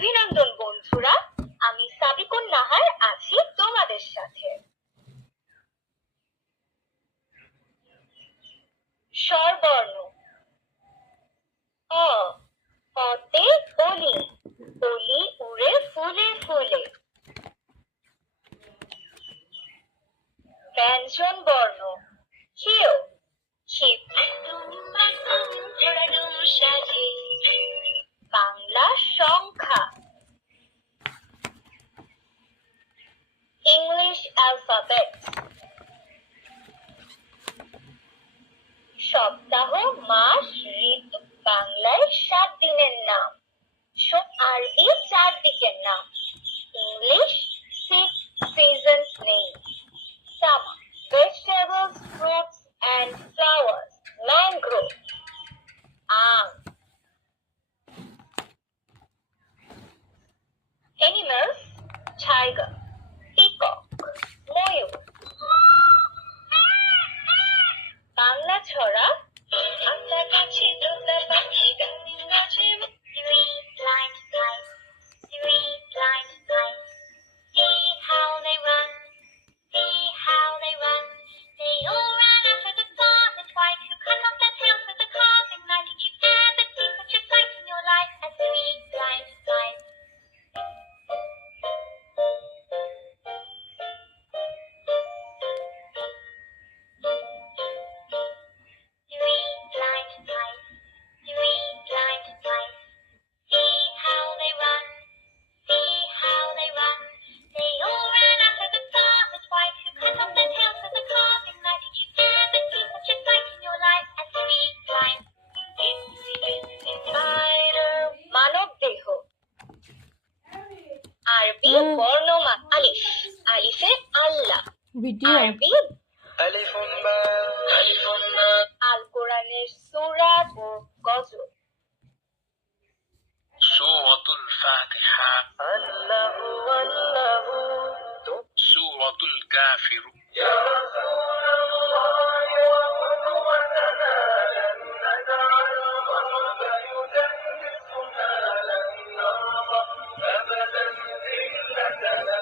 অভিনন্দন বন্ধুরা, আমি সাবিকুন নাহার আছি তোমাদের সাথে। স্বরবর্ণ অ, অতে অলি, অলি উড়ে ফুলে ফুলে। ব্যঞ্জন বর্ণ হিয়, ক্ষিপ সাজে। বাংলা সংখ্যা ইংলিশ অ্যালফাবেট। সপ্তাহ, মাস, ঋতু বাংলায় 7 দিনের নাম। আরবি 4 দিকের নাম। ইংলিশ 6 seasons name. Summer, vegetables, fruits and flowers. Mango, aam. Animals, tiger, peacock, ময়ূর। বাংলা ছড়া আকার কাছে তোতা পাখি গানে নাচে। Three blind mice, three blind mice. See how they run, see how they run. They all ran after the farmer twice, who cut off their tails with a carving knife. Did you ever see such a sight in your life as three blind mice? Three blind mice, three blind mice. See how they run, see how they run. They all ran after the farmer's wife, who cut off their tails with a carving knife. Did you ever see such a sight in your life as three blind spider? মানব দেহ আরবি বর্ণমা আলিফ, আলিফে আল্লাহ। আরবি ألف باء ألف باء আল কোরআনের সূরা ও গজল। سورة الفاتحة الله الله سورة الكافر يا رسول الله وقدوتنا لن نجعل الغرب يدنسنا لن نرضى أبدا ذلتنا